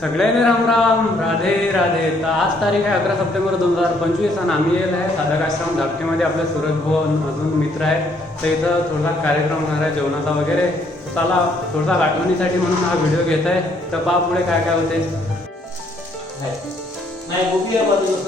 सगळ्यांनी राम राम, राधे राधे. तर आज तारीख आहे 11 सप्टेंबर 2025 आणि आम्ही येईल आहे साधक आश्रम धाकटेमध्ये. आपले सूरज भवन अजून मित्र आहेत. तर इथं थोडासा कार्यक्रम होणार आहे जेवणाचा वगैरे. चला थोडासा आठवणीसाठी म्हणून हा व्हिडिओ घेत आहे. तर पहा पुढे काय काय होते. नाही गोपी आहे बाजूला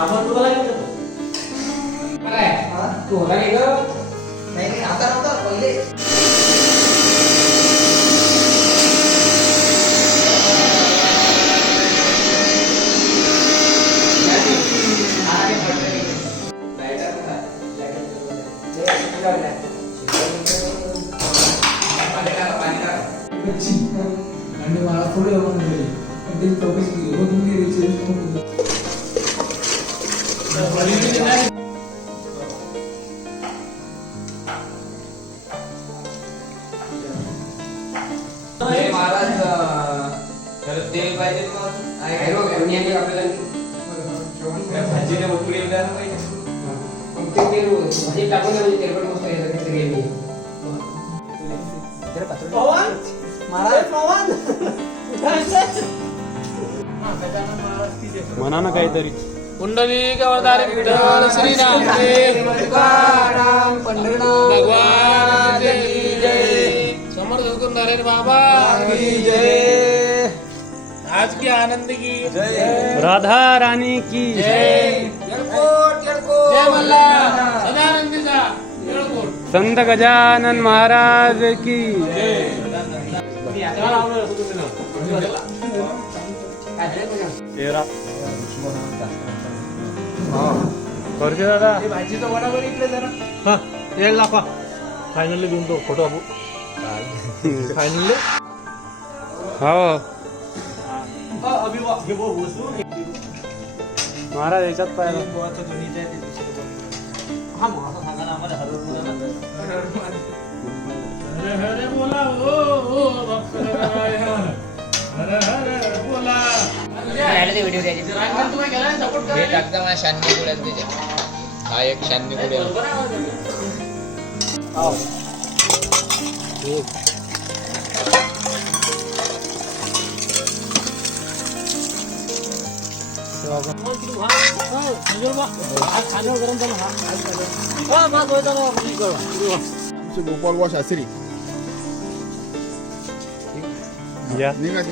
आपण तुला तू होता नाही ग नाही आता नव्हता पहिले आणि मला थोडे चौकशी महाराज तेल पाहिजे भाजीला उकळी भाजी टाकून तेलकट मस्त म्हणा ना काहीतरी. कुंडली गवळदार विठ्ठल श्री रामदेव भगवान की जय. समर्थ सद्गुरु नारायण बाबा की जय. आज की आनंद की जय. राधा रानी की जय. जय मल्हार सदानंदीचा येळकोट. संत गजानन महाराज की तेरा करते दादा. भाजीचा वडा वर इकडे जरा हा यायला दाखवा. फायनली घेऊन तो फोटो बाबू. फायनली हो महाराज याच्यात पाहिजे. हरे हरे बोला ओ भक्त हरे हरे बोला. हे टाकता मला शान्य गुड्या त्याच्यात. हा एक शान्य गुड्या गोपाल वा शास्त्री या निघा